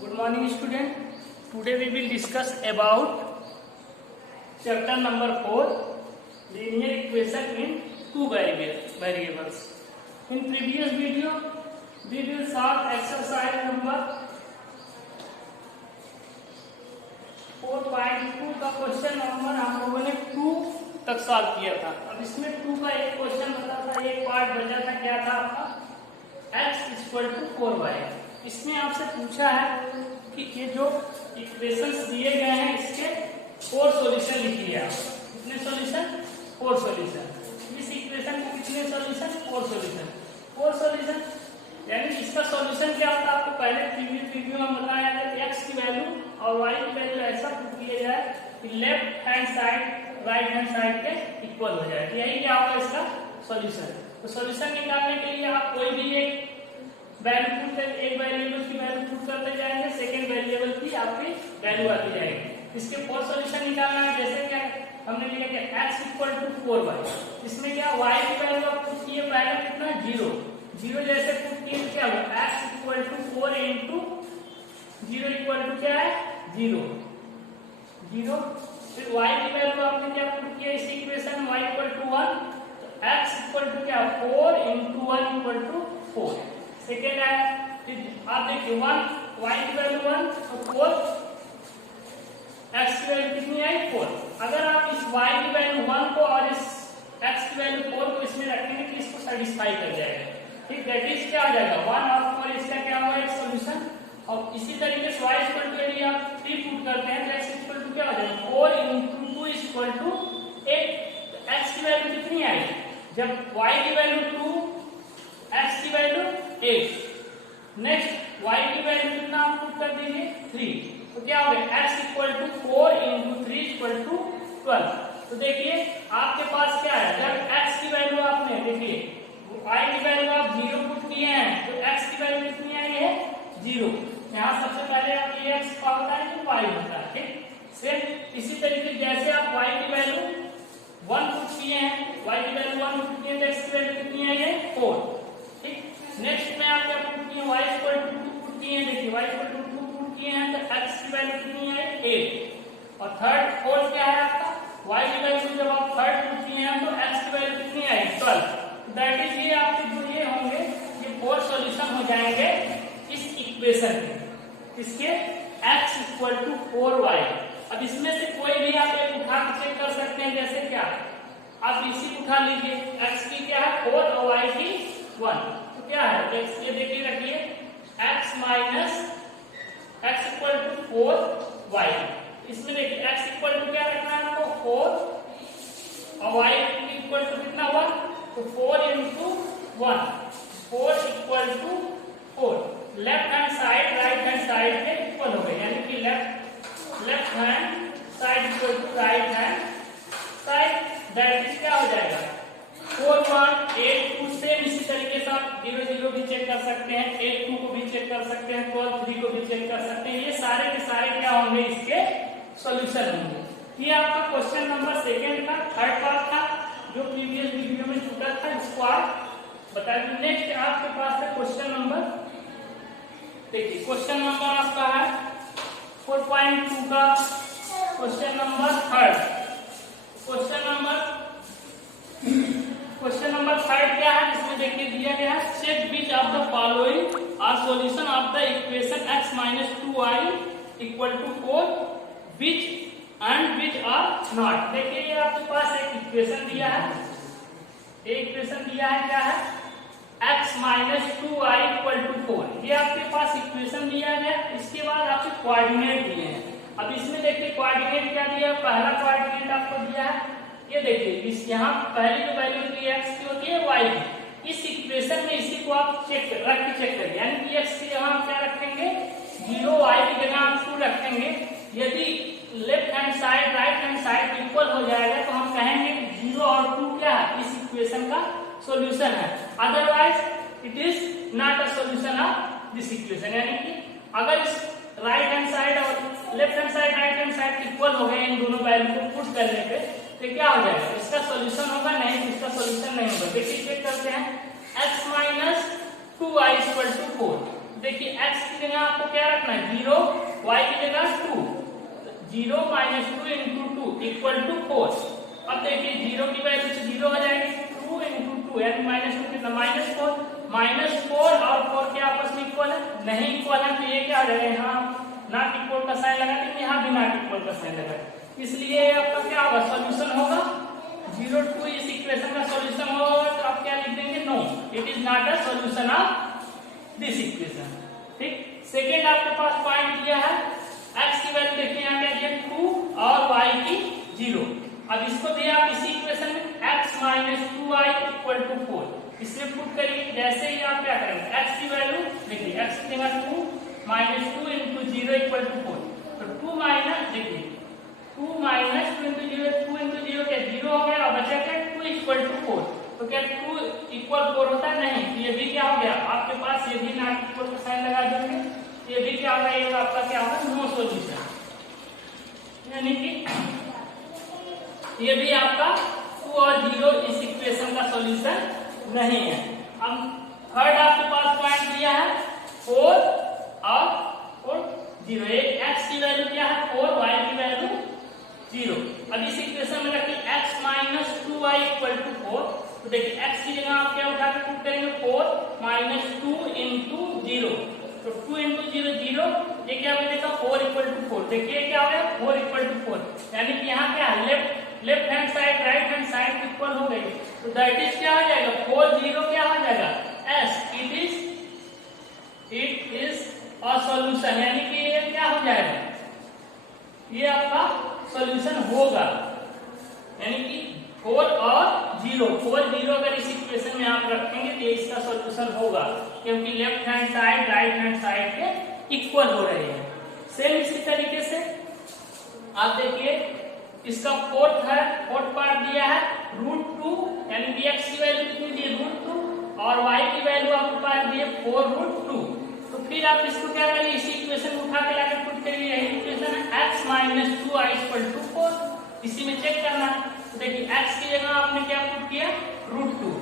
Good morning, student. Today we will discuss about chapter number 4, linear equation in two variables. In previous video, we will solve exercise number 4.2 का question number हम लोगों ने 2 तक solve किया था। अब इसमें 2 का एक क्वेश्चन बता था, एक पार्ट बचा था, क्या था आपका x = 4y। इसमें आपसे पूछा है कि ये जो इक्वेशंस दिए गए हैं इसके 4 सॉल्यूशन लिखिए आप। कितने सॉल्यूशन? 4 सॉल्यूशन। इस इक्वेशन के कितने सॉल्यूशन? 4 सॉल्यूशन। 4 सॉल्यूशन यानी इसका सॉल्यूशन क्या होता है? आपको पहले प्रीवियस वीडियो में बताया है कि x की वैल्यू और y की वैल्यू ऐसा पुट किया जाए कि left hand side right hand side के इक्वल हो जाए। यही क्या होगा इसका सॉल्यूशन। तो सॉल्यूशन निकालने के लिए आप कोई भी एक वैल्यू पुट कर, एक वेरिएबल की वैल्यू पुट करते जाएंगे, सेकंड वेरिएबल की आपकी वैल्यू आती जाएगी। इसके 4 सॉल्यूशन निकालना है। जैसे क्या हमने लिखा कि x = 4y। इसमें क्या y की वैल्यू आप पुट किए पहले कितना 0 जैसे पुट किए क्या हुआ x = 4 * 0 क्या है 0। फिर y की वैल्यू आपने क्या पुट किया इस इक्वेशन y = 1, तो x = क्या 4 * 1 = 4। सेकेंड है फिर आप देखिए 1 y की वैल्यू 1 तो 4 x की वैल्यू कितनी आई 4। अगर आप इस y की वैल्यू 1 को और इस x की वैल्यू 4 को इसमें रखेंगे तो इसको सेटिस्फाई कर जाएगा। ठीक, दैट इज क्या आ जाएगा 1 और 4, इसका क्या होगा एक सॉल्यूशन। और इसी तरीके से y = यदि आप 3 पुट करते हैं तो x = क्या हो जाएगा 4 * 2 = 8। तो x की वैल्यू कितनी आई जब y की वैल्यू 2 x की वैल्यू 8। नेक्स्ट y की वैल्यू कितना आप पुट कर देंगे 3। तो क्या हो गया x = 4 * 3 = 12। तो देखिए आपके पास क्या है जब x की वैल्यू आपने देखिए y की वैल्यू आप 0 पुट किए हैं तो x की वैल्यू कितनी आई है 0। यहाँ सबसे पहले आप ये x का होता है कि y होता है। ठीक, सेम इसी तरीके जैसे आप y की वैल्यू 1 पुट किए हैं, y की वैल्यू 1 पुट किए तो x की वैल्यू कितनी आई है 4। ठीक, नेक्स्ट में आप क्या पुट किए y = 2 पुट किए हैं। देखिए y = 2 पुट किए हैं तो x की वैल्यू कितनी आई 8। और फोर्थ क्या है आपका y की वैल्यू जब आप थर्ड पुट किए हैं तो x की वैल्यू कितनी आई 12। दैट इज ये आपके जो ये होंगे ये 4 सॉल्यूशन हो जाएंगे इस इक्वेशन के। इसके x = 4y। अब इसमें से कोई भी आप एक उठा के चेक कर सकते हैं। जैसे क्या आप इसी उठा लीजिए x की क्या है 4 और y की 1। तो क्या है x ये देखिए रखिए x - x = 4y। इसमें देखिए x = क्या रखना है आपको 4 और y = कितना 1 तो 4 * 1 4 = 4। Left hand side right hand side के इक्वल हो गए यानी कि left hand side = right hand side. That is क्या हो जाएगा 4 1 8 2। सेम इसी तरीके से आप 0 0 भी चेक कर सकते हैं, 8 2 को भी चेक कर सकते हैं, 12 3 को भी चेक कर सकते हैं। ये सारे के सारे क्या होंगे इसके सॉल्यूशन होंगे। ये आपका क्वेश्चन नंबर सेकंड का थर्ड पार्ट था जो प्रीवियस वीडियो में छूटा था, इसको आप बता दीजिए। नेक्स्ट आपके पास है क्वेश्चन नंबर, देखिए क्वेश्चन नंबर आपका है 4.2 का question number third. Question number third क्या है इसमें देखिए दिया गया है check which of the following are solution of the equation x - 2y = 4 which are not। देखिए ये आपके पास एक इक्वेशन दिया है, क्या है x - 2y = 4। ये आपके पास इक्वेशन दिया गया। इसके बाद आपके कोऑर्डिनेट दिए हैं। अब इसमें देखिए कोऑर्डिनेट क्या दिया, पहला कोऑर्डिनेट आपको दिया है ये देखिए इस यहाँ पहली जो वैल्यू होती है x की होती है y की। इस इक्वेशन में इसी को आप चेक करिए यानी कि x की यहाँ क्या रखेंगे 0, y की जगह आप 2 रखेंगे। यदि left hand side right hand side equal हो जाएगा तो हम कहेंगे कि 0 और 2 क्या है इस इक्वेशन का सॉल्यूशन है। Otherwise it is not a solution of this equation. यानी कि अगर इस राइट हैंड साइड और left hand side right hand side equal हो गए इन दोनों वैल्यू को पुट करने पे तो क्या हो जाएगा इसका सॉल्यूशन होगा, नहीं इसका सॉल्यूशन नहीं होगा। देखिए चेक करते हैं x - 2y = 4। देखिए x की जगह आपको क्या रखना करना है 0, y की जगह 2, 0 - 2 × 2 = 4। अब देखिए 0 की वैल्यू से 0 हो जाएगी, 2 × 2 यानी -2 कितना -4, -4 और 4 के आपस में इक्वल है, नहीं इक्वल है तो ये क्या हो जाएगा, यहाँ नॉट इक्वल का साइन लगा देंगे, यहाँ भी नॉट इक्वल का साइन लगा, इसलिए आपका क्या होगा, सॉल्यूशन होगा 0 2। इस इक्वेशन का सॉल्यूशन होगा तो आप क्या लिख देंगे, no it is not a solution of this equation. ठीक, सेकेंड आपके पास पॉइंट दिया है, x की वैल्यू देखिए यहाँ क्या दिया 2 और y की 0। अब इसको दिया आप इसी इक्वेशन में x - 2y = 4, इसमें पुट करिए, जैसे ही आप क्या करेंगे x की वैल्यू देखिए, x की जगह 2 - 2 × 0 = 4, तो 2 माइनस देखिए 2 - 2 × 0, 2 × 0 क्या 0 हो गया, और बचा क्या 2 = 4, तो क्या 2 = 4 होता है, नहीं, तो ये भी क्या हो गया आपके पास, ये भी नॉट इक्वल का साइन लगा देंगे, ये भी क्या होगा, ये आपका क्या होगा, नो सॉल्यूशन, यानी कि ये भी आपका 2 और 0 इस इक्वेशन का सॉल्यूशन नहीं है। अब थर्ड आपके पास पॉइंट दिया है 4 और 0, एक x की वैल्यू क्या है 4, y की वैल्यू 0। अब इस इक्वेशन में रखिए x - 2y = 4, तो देखिए x की जगह आप क्या उठा के पुट करेंगे 4 - 2 × 0, तो 2 × 0 0, ये क्या बनेगा 4 = 4, देखिए क्या हो गया 4 = 4, यानी कि यहाँ क्या left hand side right hand side equal हो गई, तो दैट इज क्या हो जाएगा 4 0 क्या हो जाएगा s, it is a solution, यानी कि ये क्या हो जाएगा, ये आपका सॉल्यूशन होगा, यानी कि 4 और 0, 4 0 अगर इस इक्वेशन में आप रखेंगे तो इसका सॉल्यूशन होगा, क्योंकि left hand side right hand side के इक्वल हो रहे हैं। सेम इसी तरीके से आप देखिए इसका फोर्थ पार्ट दिया है √2, यानी कि x की वैल्यू कितनी दी है √2 और y की वैल्यू आपके पास दी है 4√2, तो फिर आप इसको क्या करिए, इसी इक्वेशन में उठा के लाके पुट करिए, यही इक्वेशन है x - 2y = 4, इसी में चेक करना है, तो देखिए x की जगह आपने क्या पुट किया √2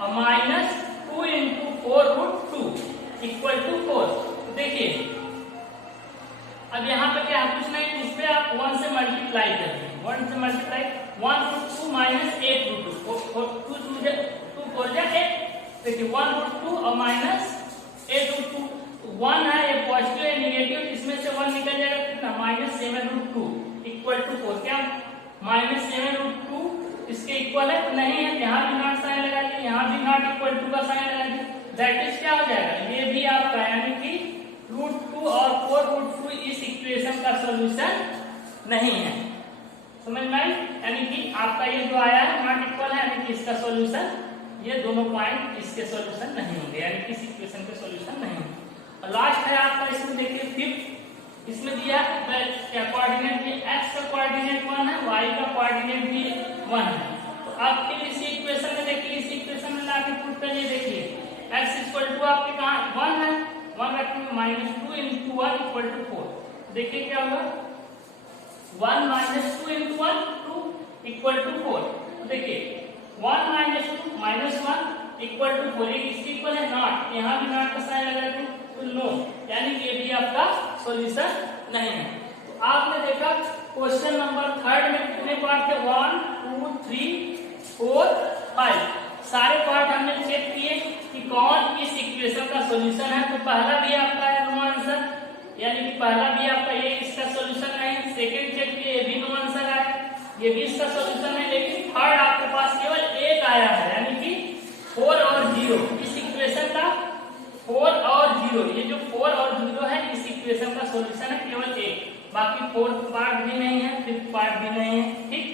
और -2 × 4√2 = 4, तो देखिए अब यहाँ पे क्या कुछ नहीं, उस पे आप 1 से मल्टीप्लाई करिए, 1 से मल्टीप्लाई 1√2 - 8√2, 2 4 जा 8, देखिए 1√2 और -8√2, 1 है ये पॉजिटिव है नेगेटिव, इसमें से 1 निकल जाएगा कितना -7√2 = 4, क्या -7√2 इसके इक्वल है, तो नहीं है, यहाँ भी नॉट साइन लगा दिए, यहाँ भी नॉट इक्वल टू का साइन लगा दिए, दैट इज क्या हो जाएगा, ये भी आपका यानी कि √2 और 4√2 इस इक्वेशन का सॉल्यूशन नहीं है, समझ में आई, यानी कि आपका ये जो आया है नॉट इक्वल है, यानी कि इसका सॉल्यूशन, ये दोनों पॉइंट इसके सॉल्यूशन नहीं होंगे, यानी कि इस इक्वेशन के सॉल्यूशन नहीं होंगे। और लास्ट है आपका, इसमें देखिए फिफ्थ, इसमें दिया क्या कोऑर्डिनेट भी, x का कोऑर्डिनेट 1 है, y का कोऑर्डिनेट भी 1 है, तो आप फिर इसी इक्वेशन में देखिए, इसी इक्वेशन में लाके पुट करिए, देखिए x = आपके कहाँ 1 है, 1 रखेंगे -2 × 1 = 4, देखिए क्या होगा 1 - 2 × 1 2 = 4, तो देखिए 1 - 2 -1 = 4, ये इसके इक्वल है नॉट, यहाँ भी नॉट का साइन लगा दें तो नो, यानी कि ये भी आपका सॉल्यूशन नहीं है। तो आपने देखा क्वेश्चन नंबर 3 में कितने पार्ट थे 1 2 3 4 5, सारे पार्ट हमने चेक किए कि कौन इस इक्वेशन का सॉल्यूशन है, तो पहला भी आपका है नो आंसर, यानी कि पहला भी आपका ये इसका सॉल्यूशन नहीं, सेकंड चेक किए ये भी नो आंसर आया, ये भी इसका सॉल्यूशन है, लेकिन थर्ड आपके पास केवल एक आया है, यानी कि 4 और 0 इस इक्वेशन का 4 और 0, ये जो 4 और 0 है इस इक्वेशन का सॉल्यूशन है केवल एक, बाकी फोर्थ पार्ट भी नहीं है, फिफ्थ पार्ट भी नहीं है। ठीक,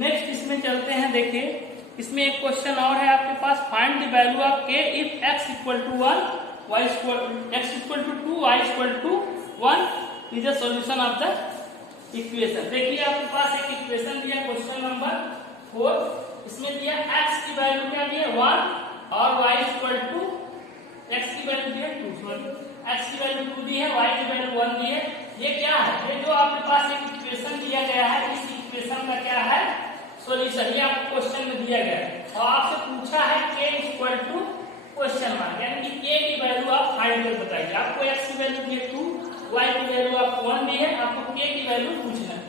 नेक्स्ट इसमें चलते हैं, देखिए इसमें एक क्वेश्चन और है आपके पास, find the value of k if x = 1 y x = 2 y = 1 is the solution of the equation. देखिए आपके पास एक इक्वेशन दिया क्वेश्चन नंबर 4, इसमें दिया x की वैल्यू क्या दी है 1 और y = x की वैल्यू दी है 2, सॉरी x की वैल्यू 2 दी है, y की वैल्यू 1 दी है, ये क्या है, ये जो आपके पास एक इक्वेशन दिया गया है, इस इक्वेशन का क्या है सॉल्यूशन, ये आपको क्वेश्चन में दिया गया है और आपसे पूछा है k = क्वेश्चन मार्क, यानी कि k की वैल्यू आप फाइंड कर बताइए, आपको x की वैल्यू दी है 2 y की वैल्यू आपको 1 दी है, आपको k की वैल्यू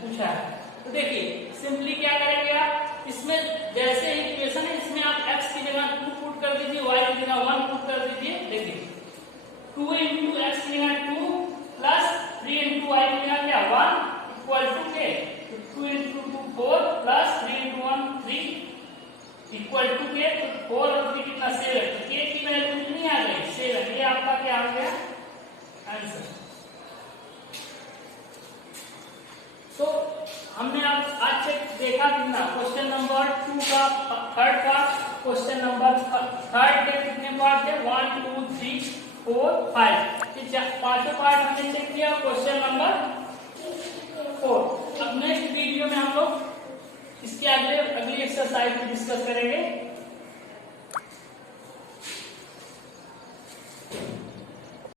पूछा है। तो देखिए सिंपली क्या करेंगे आप, इसमें जैसे इक्वेशन है इसमें आप x की जगह 2 पुट कर दीजिए, y की जगह 1 पुट कर दीजिए। देखिए 2 into x की जगह 2 प्लस 3 into y की जगह क्या 1 equal to k, 2 into 2 4 plus 3 into 1 3 equal to k। तो 4 और 3 कितना 7, k की वैल्यू कितनी आ गई 7। ये आपका क्या आ गया आंसर। तो हमने आज से देखा कितना, क्वेश्चन नंबर 2 का third part, question number third के कितने पार्ट थे 1 2 3 4 5, पांचों पार्ट हमने चेक किया। Question number 4। अब नेक्स्ट वीडियो में हम लोग इसके अगली एक्सरसाइज को डिस्कस करेंगे।